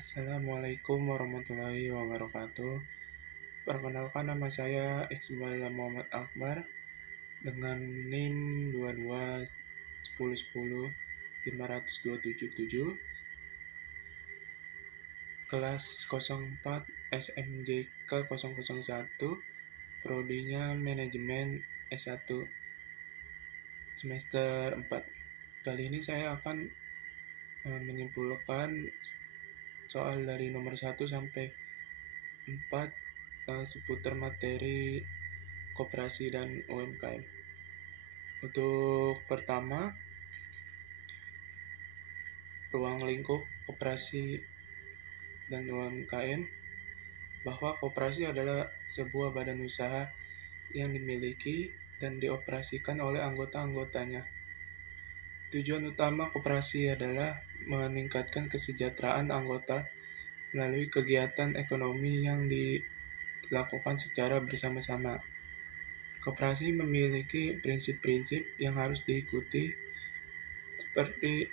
Assalamualaikum warahmatullahi wabarakatuh. Perkenalkan, nama saya Iqbal Muhammad Akbar dengan NIM 22 10 10 527 kelas 04 SMJK 001, prodinya manajemen S1 semester 4. Kali ini saya akan menyimpulkan soal dari nomor 1 sampai 4 seputar materi koperasi dan UMKM. Untuk pertama, ruang lingkup koperasi dan UMKM, bahwa koperasi adalah sebuah badan usaha yang dimiliki dan dioperasikan oleh anggota-anggotanya. Tujuan utama koperasi adalah meningkatkan kesejahteraan anggota melalui kegiatan ekonomi yang dilakukan secara bersama-sama. Koperasi memiliki prinsip-prinsip yang harus diikuti, seperti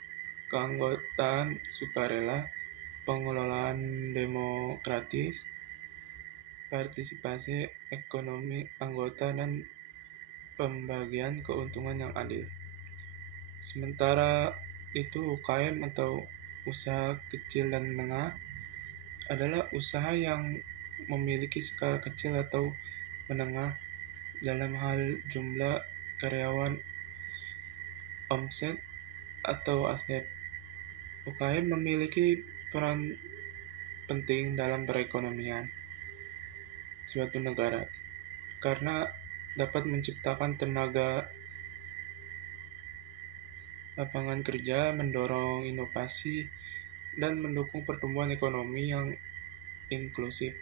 keanggotaan sukarela, pengelolaan demokratis, partisipasi ekonomi anggota, dan pembagian keuntungan yang adil. Sementara itu, UKM atau usaha kecil dan menengah adalah usaha yang memiliki skala kecil atau menengah dalam hal jumlah karyawan, omset, atau aset. UKM memiliki peran penting dalam perekonomian suatu negara karena dapat menciptakan lapangan kerja, mendorong inovasi, dan mendukung pertumbuhan ekonomi yang inklusif.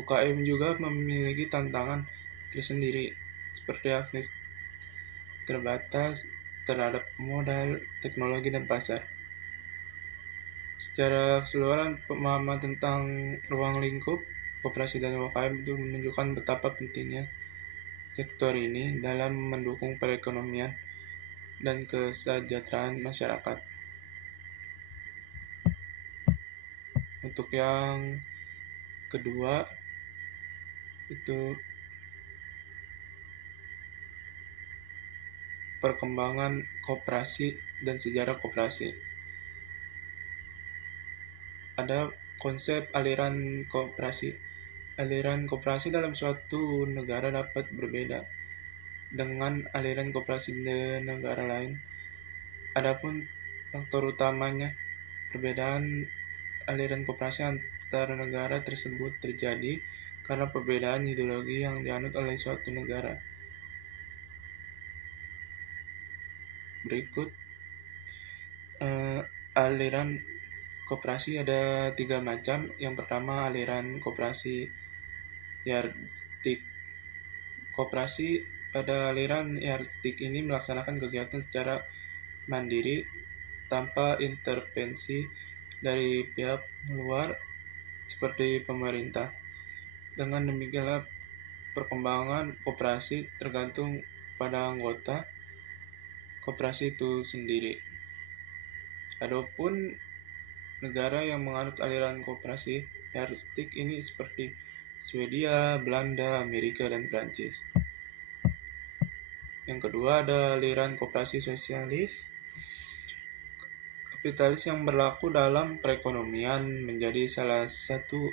UKM juga memiliki tantangan tersendiri, seperti akses terbatas terhadap modal, teknologi, dan pasar. Secara keseluruhan, pemahaman tentang ruang lingkup koperasi dan UKM itu menunjukkan betapa pentingnya sektor ini dalam mendukung perekonomian dan kesejahteraan masyarakat. Untuk yang kedua, itu perkembangan koperasi dan sejarah koperasi. Ada konsep aliran koperasi. Aliran koperasi dalam suatu negara dapat berbeda dengan aliran koperasi di negara lain. Adapun faktor utamanya, perbedaan aliran koperasi antar negara tersebut terjadi karena perbedaan ideologi yang dianut oleh suatu negara. Berikut aliran koperasi ada 3 macam. Yang pertama, aliran koperasi yardstick. Koperasi pada aliran yardstick ini melaksanakan kegiatan secara mandiri tanpa intervensi dari pihak luar seperti pemerintah. Dengan demikianlah perkembangan koperasi tergantung pada anggota koperasi itu sendiri. Adapun negara yang menganut aliran koperasi yardstick ini seperti Swedia, Belanda, Amerika, dan Prancis. Yang kedua, ada aliran koperasi sosialis. Kapitalis yang berlaku dalam perekonomian menjadi salah satu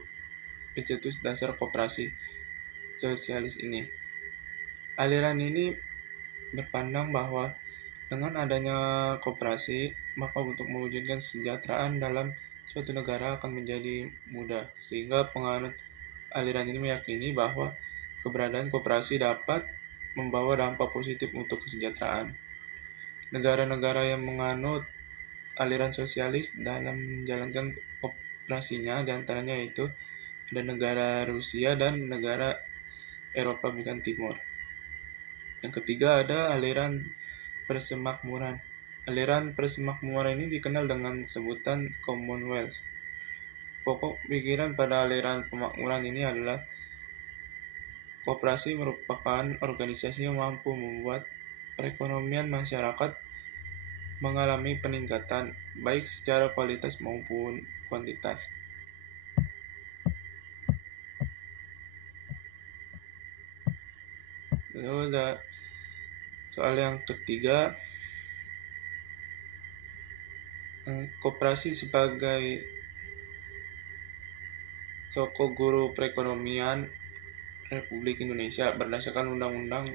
pencetus dasar koperasi sosialis ini. Aliran ini berpandang bahwa dengan adanya koperasi, maka untuk mewujudkan kesejahteraan dalam suatu negara akan menjadi mudah, sehingga penganut aliran ini meyakini bahwa keberadaan koperasi dapat membawa dampak positif untuk kesejahteraan. Negara-negara yang menganut aliran sosialis dalam menjalankan koperasinya diantaranya itu ada negara Rusia dan negara Eropa bagian timur. Yang ketiga, ada aliran persemakmuran. Aliran persemakmuran ini dikenal dengan sebutan Commonwealth. Pokok pikiran pada aliran pemakmuran ini adalah koperasi merupakan organisasi yang mampu membuat perekonomian masyarakat mengalami peningkatan baik secara kualitas maupun kuantitas. Lalu ada soal yang ketiga, koperasi sebagai soko guru perekonomian Republik Indonesia berdasarkan undang-undang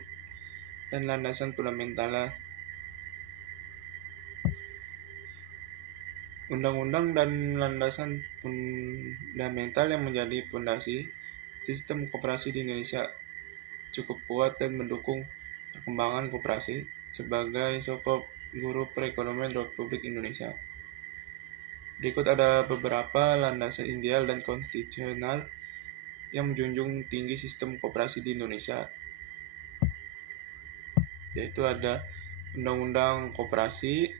dan landasan fundamental. Undang-undang dan landasan fundamental yang menjadi fondasi sistem koperasi di Indonesia cukup kuat dan mendukung perkembangan koperasi sebagai soko guru perekonomian Republik Indonesia. Berikut ada beberapa landasan ideal dan konstitusional yang menjunjung tinggi sistem koperasi di Indonesia, yaitu ada Undang-Undang Koperasi,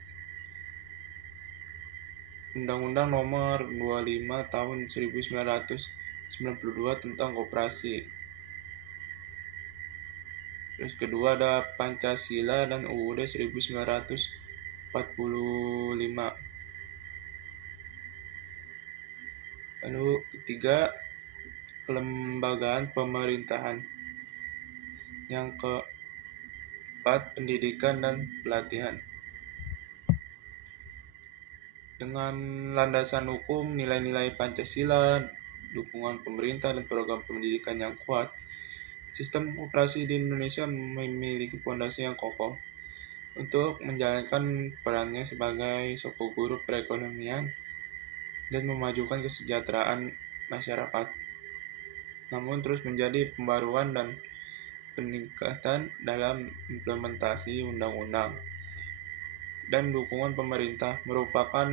Undang-Undang Nomor 25 Tahun 1992 tentang koperasi. Terus kedua ada Pancasila dan UUD 1945. Lalu ketiga, kelembagaan pemerintahan. Yang keempat, pendidikan dan pelatihan. Dengan landasan hukum, nilai-nilai Pancasila, dukungan pemerintah, dan program pendidikan yang kuat, sistem koperasi di Indonesia memiliki fondasi yang kokoh untuk menjalankan perannya sebagai soko guru perekonomian dan memajukan kesejahteraan masyarakat. Namun terus menjadi pembaruan dan peningkatan dalam implementasi undang-undang dan dukungan pemerintah merupakan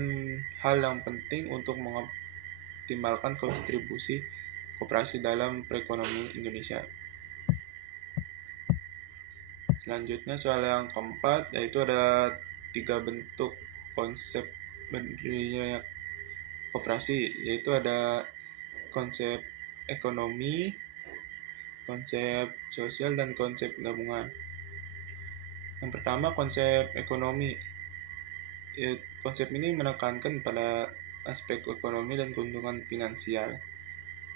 hal yang penting untuk mengoptimalkan kontribusi koperasi dalam perekonomian Indonesia. Selanjutnya soal yang keempat, yaitu ada 3 bentuk konsep berdirinya koperasi, yaitu ada konsep ekonomi, konsep sosial, dan konsep gabungan. Yang pertama, konsep ekonomi. Konsep ini menekankan pada aspek ekonomi dan keuntungan finansial.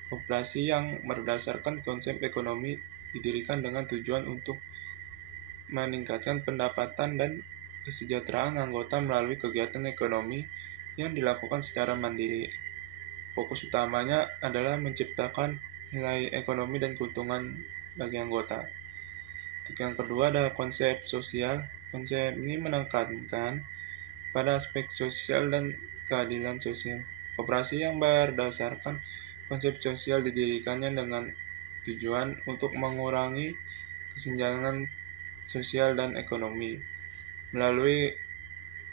Koperasi yang berdasarkan konsep ekonomi didirikan dengan tujuan untuk meningkatkan pendapatan dan kesejahteraan anggota melalui kegiatan ekonomi yang dilakukan secara mandiri. Fokus utamanya adalah menciptakan nilai ekonomi dan keuntungan bagi anggota. Untuk yang kedua ada konsep sosial. Konsep ini menekankan pada aspek sosial dan keadilan sosial. Koperasi yang berdasarkan konsep sosial didirikannya dengan tujuan untuk mengurangi kesenjangan sosial dan ekonomi melalui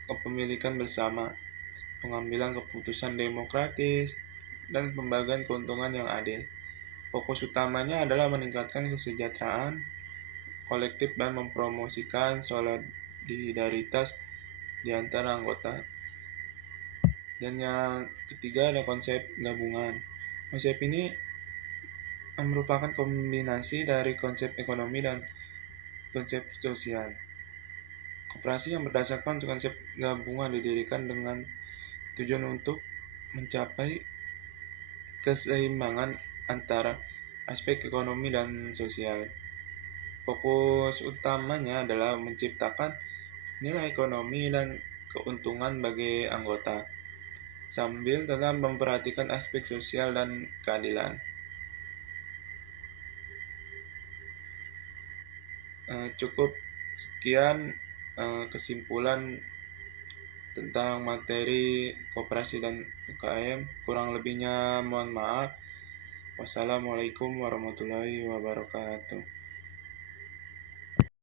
kepemilikan bersama, pengambilan keputusan demokratis, dan pembagian keuntungan yang adil. Fokus utamanya adalah meningkatkan kesejahteraan kolektif dan mempromosikan solidaritas di antara anggota. Dan yang ketiga ada konsep gabungan. Konsep ini merupakan kombinasi dari konsep ekonomi dan konsep sosial. Koperasi yang berdasarkan konsep gabungan didirikan dengan tujuan untuk mencapai keseimbangan antara aspek ekonomi dan sosial. Fokus utamanya adalah menciptakan nilai ekonomi dan keuntungan bagi anggota, sambil tetap memperhatikan aspek sosial dan keadilan. Cukup sekian kesimpulan tentang materi koperasi dan UKM. Kurang lebihnya mohon maaf. Wassalamualaikum warahmatullahi wabarakatuh.